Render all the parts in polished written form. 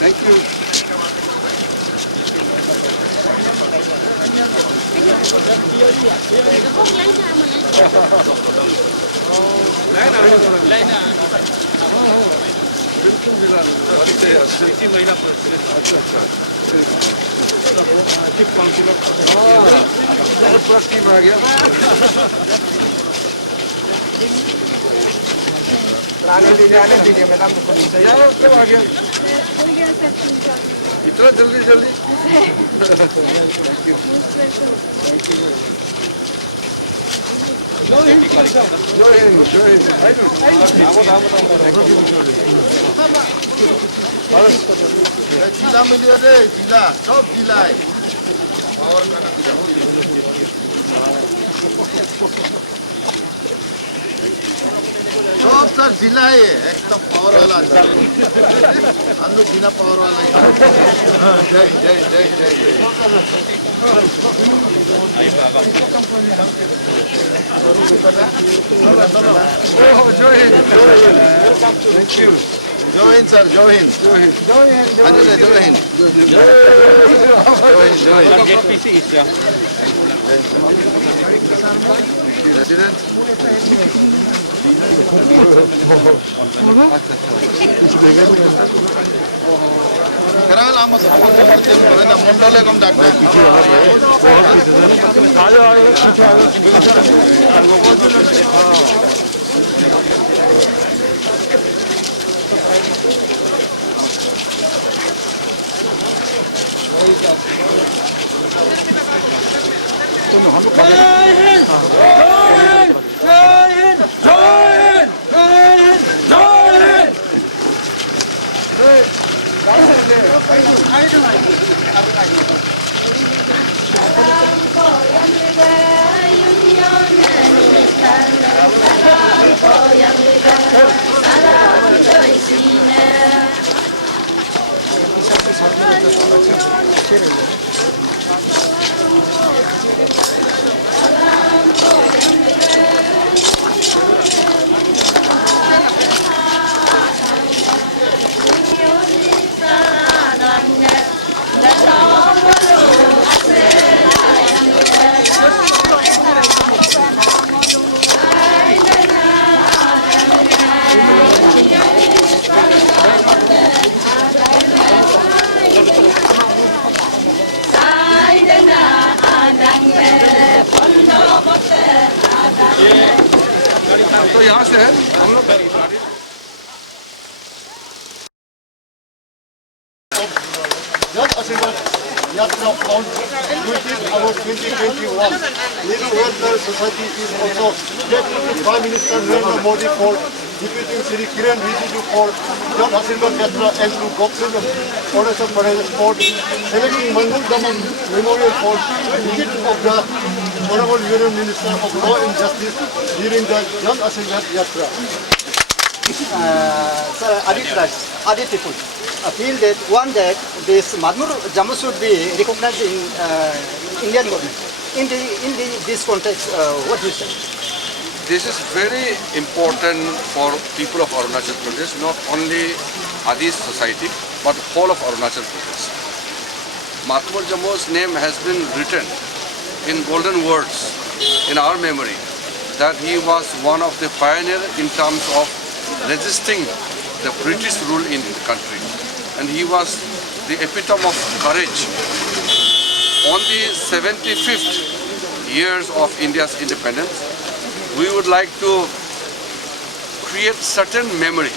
Thank you. बिल्कुल मिला silkie महिला अच्छा चीफ काउंसिलर पूरा टीम आ गया आने दीजिए मैडम तैयार कब आ गया इतना जल्दी जिला मिलियो रे जिला सब जिला है और सब सर जिला है एकदम पावर वाला हम लोग बिना पावर वाला जय जय जय जय Thank you. Join sir, join. Anjali, join. Join. Get PC is yeah. President. Kerana lama support macam mana mundal lekam dakna. तो यहाँ से है हम लोग Yatra on 2021. Nehru Welfare Society is also grateful to Prime Minister Narendra Modi for deputing Sri Kiran Rijiju for Jan Asirvad Yatra and to Goksin Odessa Pradesh for selecting Mangal Daman Memorial for the visit of the Honorable Union Minister of Law and Justice during the Jan Asirvad Yatra. Sir, Adit people feel that one day this Madhur Jammu should be recognized in Indian government. In this context, what do you say? This is very important for people of Arunachal Pradesh, not only Adi society, but whole of Arunachal Pradesh. Mahatma Jammu's name has been written in golden words in our memory that he was one of the pioneers in terms of resisting the British rule in the country. And he was the epitome of courage. On the 75th years of India's independence, we would like to create certain memory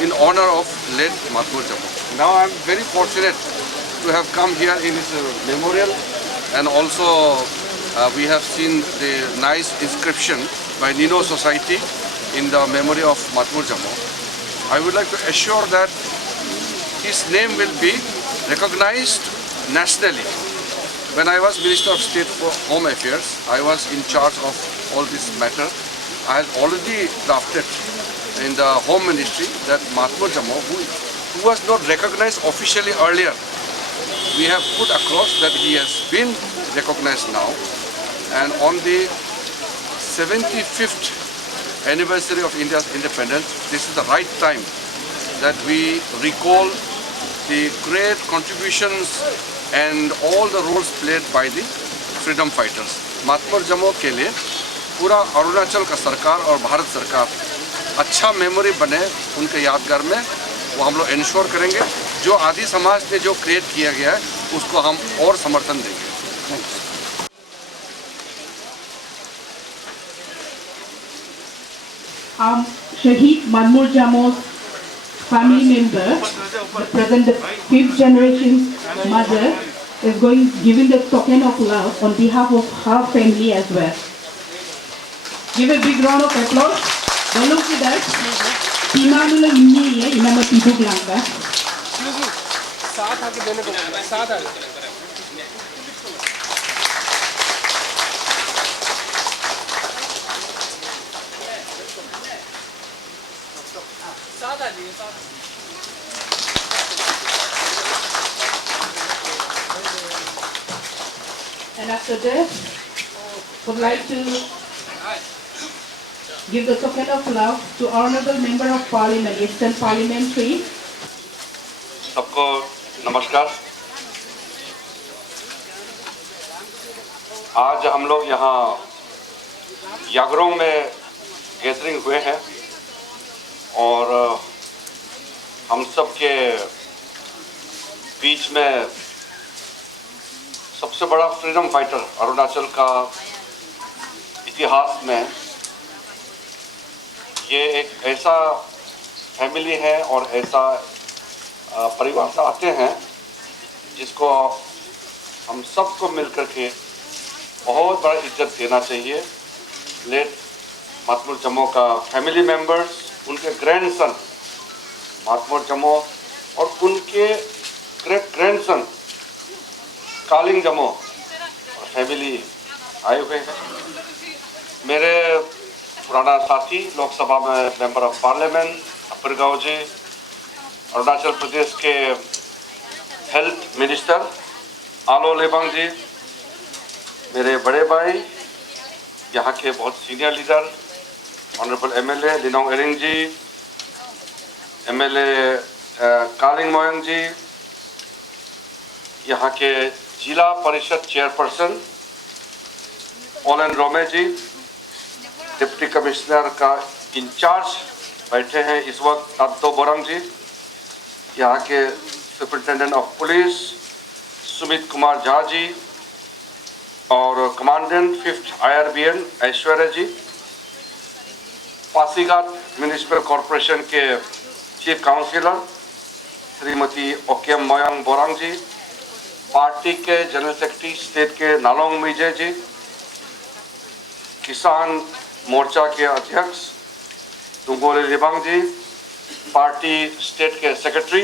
in honor of late Mahatma Jamo. Now I am very fortunate to have come here in his memorial, and also we have seen the nice inscription by Nino Society in the memory of Mahatma Jamo. I would like to assure that his name will be recognized nationally. When I was Minister of State for Home Affairs, I was in charge of all this matter. I had already drafted in the Home Ministry that Mahatma Jamo, who was not recognized officially earlier, we have put across that he has been recognized now. And on the 75th anniversary of India's independence, this is the right time that we recall the great contributions and all the roles played by the freedom fighters. महात्मा जमो के लिए पूरा अरुणाचल का सरकार और भारत सरकार अच्छा memory बने उनके यादगार में, वो हम लोग इंश्योर करेंगे। जो आदि समाज ने जो क्रिएट किया गया है उसको हम और समर्थन देंगे। Shahid Manmur Jamo's family member, the present the 5th generation mother, is giving the token of love on behalf of her family as well. Give a big round of applause. Balung kita, Timanula ini ya, inama tibuk langka. साथ आके देने को साथ आके साथ आ जाइए साथ। And after that, would like to give the token of love to Honorable Member of Parliament, Eastern Parliamentary. सबको नमस्कार। आज हम लोग यहाँ यागरों में गैदरिंग हुए हैं और हम सब के बीच में सबसे बड़ा फ्रीडम फाइटर अरुणाचल का इतिहास में ये एक ऐसा फैमिली है और ऐसा परिवार से आते हैं जिसको हम सबको मिलकर के बहुत बड़ा इज्जत देना चाहिए। लेट महात्मा जमो का फैमिली मेंबर्स, उनके ग्रैंडसन महात्मा जमो और उनके ग्रेट ग्रैंडसन कालिंग जमो और फैमिली आए हुए हैं। मेरे पुराना साथी लोकसभा में मेंबर ऑफ पार्लियामेंट अपर गाँव जी, अरुणाचल प्रदेश के हेल्थ मिनिस्टर आलो लेबांग जी, मेरे बड़े भाई यहाँ के बहुत senior leader honourable MLA Linong Ering ji, MLA Kaling Moyong ji, यहाँ के zila parishad chairperson Olan Rome ji, deputy commissioner का इंचार्ज बैठे हैं इस वक्त अद्दो बोरंग जी, यहाँ के superintendent of police Sumit Kumar Jha ji और commandant 5th IRBN Aishwarya ji, Pasighat municipal corporation के chief councillor Shrimati Okem Moyong Borang ji, party के जनरल सेक्रेटरी स्टेट के नालोंग मिजे जी, किसान मोर्चा के अध्यक्ष दुंगोले लिबांग जी, पार्टी स्टेट के secretary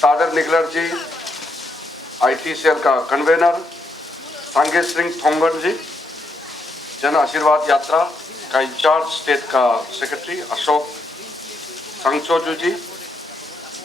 Tadar Niglar ji, IT cell का कन्वेनर सांगे सिंह थोंगन जी, जन आशीर्वाद यात्रा का इंचार्ज स्टेट का secretary Ashok Sangchoju ji,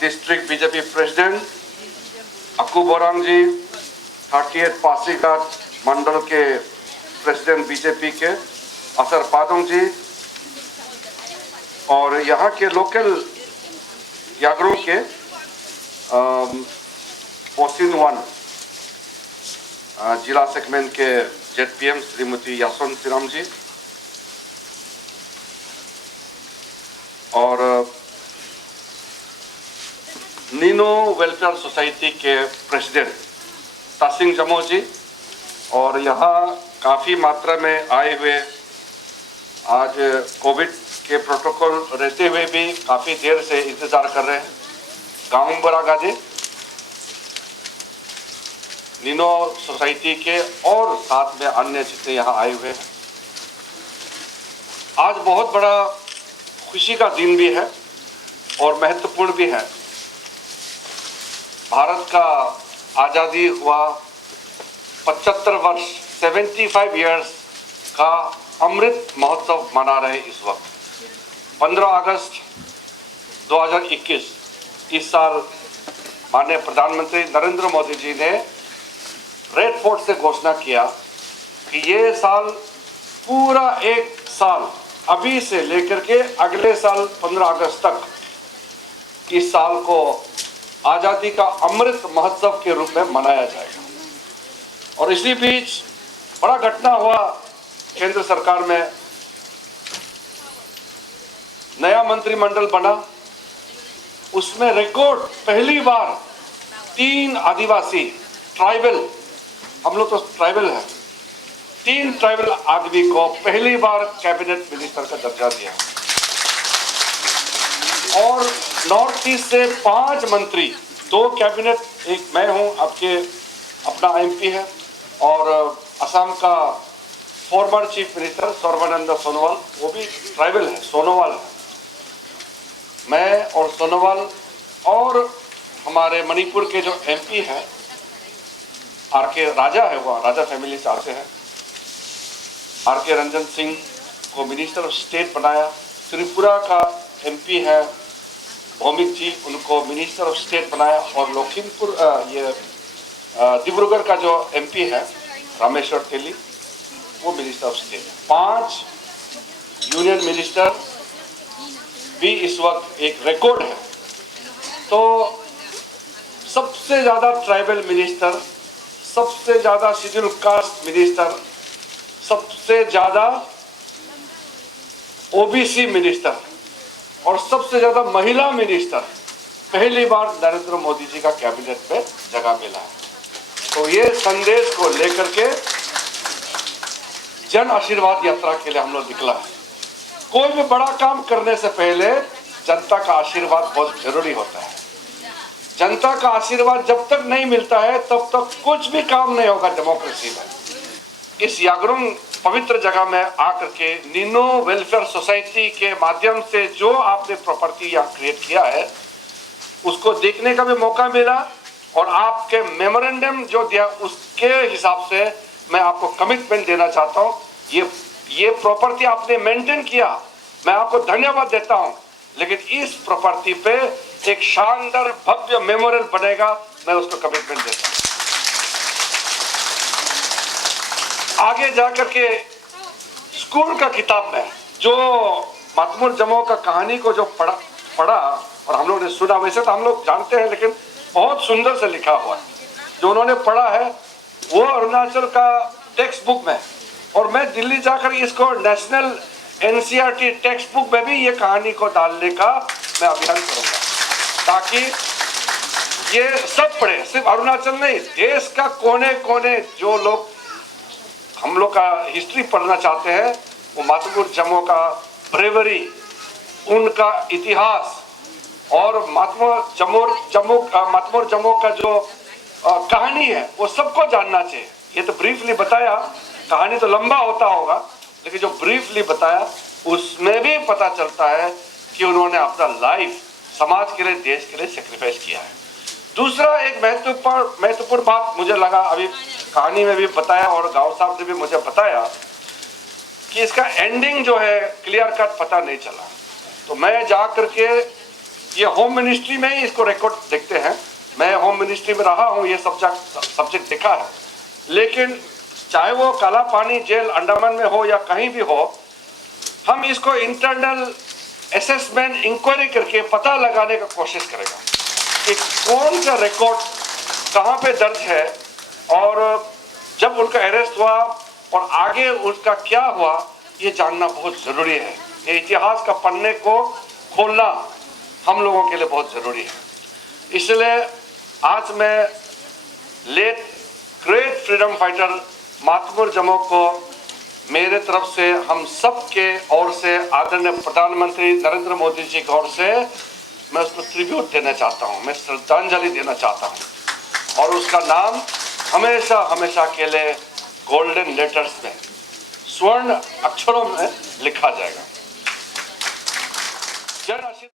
district BJP president Aku Borang ji, 38 Pasighat mandal के प्रेसिडेंट बीजेपी के असर पादोंग जी और यहाँ के लोकल यागरों के पोसिन 1 जिला सेगमेंट के ZPM श्रीमती यासन सिराम जी और नीनो वेलफेयर सोसाइटी के प्रेसिडेंट तासिंग जमो जी और यहाँ काफ़ी मात्रा में आए हुए, आज कोविड के प्रोटोकॉल रहते हुए भी काफ़ी देर से इंतज़ार कर रहे हैं। गांव बरागाजे नीनो सोसाइटी के और साथ में अन्य जितने यहाँ आए हुए हैं। आज बहुत बड़ा खुशी का दिन भी है और महत्वपूर्ण भी है। भारत का आज़ादी हुआ 75 वर्ष 75 इयर्स का अमृत महोत्सव मना रहे इस वक्त। 15 अगस्त 2021 इस साल माननीय प्रधानमंत्री नरेंद्र मोदी जी ने रेड फोर्ट से घोषणा किया कि ये साल पूरा एक साल अभी से लेकर के अगले साल 15 अगस्त तक इस साल को आज़ादी का अमृत महोत्सव के रूप में मनाया जाएगा। और इसी बीच बड़ा घटना हुआ, केंद्र सरकार में नया मंत्रिमंडल बना, उसमें रिकॉर्ड पहली बार 3 आदिवासी ट्राइबल, हम लोग तो ट्राइबल हैं, 3 ट्राइबल आदमी को पहली बार कैबिनेट मिनिस्टर का दर्जा दिया। और नॉर्थ ईस्ट से 5 मंत्री, 2 कैबिनेट, एक मैं हूं, आपके अपना एमपी है, और असम का former chief minister Sarbananda Sonowal, वो भी ट्राइबल है, सोनोवाल है। मैं और सोनोवाल और हमारे मणिपुर के जो एमपी हैं, आर.के. राजा है, वो राजा फैमिली से आते हैं, आर.के. रंजन सिंह को मिनिस्टर ऑफ स्टेट बनाया। त्रिपुरा का एमपी है भौमिक जी, उनको मिनिस्टर ऑफ स्टेट बनाया। और लखीमपुर डिब्रूगढ़ का जो एमपी है रामेश्वर तेली, वो मिनिस्टर ऑफ स्टेट है। 5 यूनियन मिनिस्टर भी इस वक्त एक रिकॉर्ड है। तो सबसे ज़्यादा ट्राइबल मिनिस्टर, सबसे ज़्यादा शेड्यूल कास्ट मिनिस्टर, सबसे ज़्यादा ओबीसी मिनिस्टर और सबसे ज़्यादा महिला मिनिस्टर पहली बार नरेंद्र मोदी जी का कैबिनेट में जगह मिला है। तो ये संदेश को लेकर के जन आशीर्वाद यात्रा के लिए हम लोग निकला है। कोई भी बड़ा काम करने से पहले जनता का आशीर्वाद बहुत जरूरी होता है। जनता का आशीर्वाद जब तक नहीं मिलता है तब तक कुछ भी काम नहीं होगा डेमोक्रेसी में। इस यागरुंग पवित्र जगह में आकर के नीनो वेलफेयर सोसाइटी के माध्यम से जो आपने प्रॉपर्टी यहाँ क्रिएट किया है उसको देखने का भी मौका मिला, और आपके मेमोरेंडम जो दिया उसके हिसाब से मैं आपको कमिटमेंट देना चाहता हूँ। ये प्रॉपर्टी आपने मेंटेन किया, मैं आपको धन्यवाद देता हूँ, लेकिन इस प्रॉपर्टी पे एक शानदार भव्य मेमोरियल बनेगा, मैं उसको कमिटमेंट देता हूँ। आगे जाकर के स्कूल का किताब में जो मातमुर जमो का कहानी को जो पढ़ा और हम लोग ने सुना, वैसे तो हम लोग जानते हैं लेकिन बहुत सुंदर से लिखा हुआ है, जो उन्होंने पढ़ा है वो अरुणाचल का टेक्स्ट बुक में, और मैं दिल्ली जाकर इसको नेशनल एनसीईआरटी टेक्स्ट बुक में भी ये कहानी को डालने का मैं अभियान करूंगा, ताकि ये सब पढ़े। सिर्फ अरुणाचल नहीं, देश का कोने कोने जो लोग हम लोग का हिस्ट्री पढ़ना चाहते हैं, वो मातमुर जमो का ब्रेवरी, उनका इतिहास और मातमुर जमो का जो कहानी है वो सबको जानना चाहिए। ये तो ब्रीफली बताया, कहानी तो लंबा होता होगा, लेकिन जो ब्रीफली बताया उसमें भी पता चलता है कि उन्होंने अपना लाइफ समाज के लिए, देश के लिए सेक्रीफाइस किया है। दूसरा एक महत्वपूर्ण बात मुझे लगा, अभी कहानी में भी बताया और गाँव साहब ने भी मुझे बताया कि इसका एंडिंग जो है क्लियर कट पता नहीं चला। तो मैं जा करके ये होम मिनिस्ट्री में ही इसको रिकॉर्ड देखते हैं, मैं होम मिनिस्ट्री में रहा हूँ, ये सब्जेक्ट देखा है, लेकिन चाहे वो काला पानी जेल अंडमान में हो या कहीं भी हो, हम इसको इंटरनल असेसमेंट इंक्वायरी करके पता लगाने का कोशिश करेगा कि कौन सा रिकॉर्ड कहाँ पे दर्ज है, और जब उनका अरेस्ट हुआ और आगे उसका क्या हुआ ये जानना बहुत ज़रूरी है। ये इतिहास का पन्ने को खोलना हम लोगों के लिए बहुत ज़रूरी है। इसलिए आज मैं लेट ग्रेट फ्रीडम फाइटर मातमुर जमो को मेरे तरफ से, हम सब के ओर से, आदरणीय प्रधानमंत्री नरेंद्र मोदी जी की ओर से मैं उसको ट्रिब्यूट देना चाहता हूँ, मैं श्रद्धांजलि देना चाहता हूँ और उसका नाम हमेशा हमेशा के लिए गोल्डन लेटर्स में, स्वर्ण अक्षरों में लिखा जाएगा। जय